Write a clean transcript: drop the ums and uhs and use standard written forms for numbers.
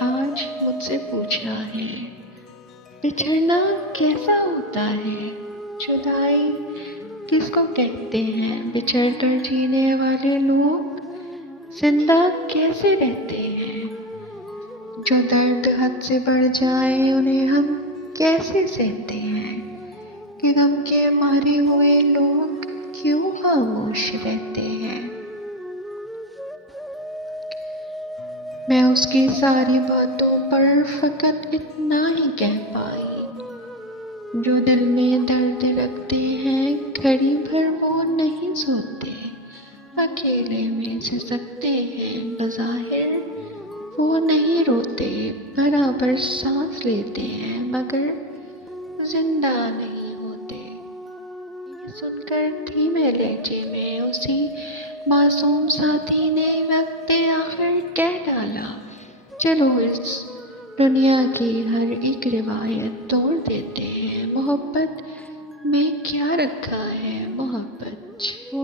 آج مجھ سے پوچھا ہے، بچھڑنا کیسا ہوتا ہے؟ جدائی کس کو کہتے ہیں؟ بچھڑ کر جینے والے لوگ زندہ کیسے رہتے ہیں؟ جو درد حد سے بڑھ جائے انہیں ہم کیسے سہتے ہیں؟ کہ غم کے مارے ہوئے لوگ کیوں خاموش رہتے ہیں؟ میں اس کی ساری باتوں پر فقط اتنا ہی کہہ پائی، جو دل میں درد رکھتے ہیں گھڑی بھر وہ نہیں سوتے، اکیلے میں سسکتے ہیں، بظاہر وہ نہیں روتے، برابر سانس لیتے ہیں مگر زندہ نہیں ہوتے۔ یہ سن کر دھیمے لہجے میں اسی معصوم ساتھی نے وقت آخر کہہ ڈالا، چلو اس دنیا کی ہر ایک روایت توڑ دیتے ہیں، محبت میں کیا رکھا ہے، محبت چھوڑ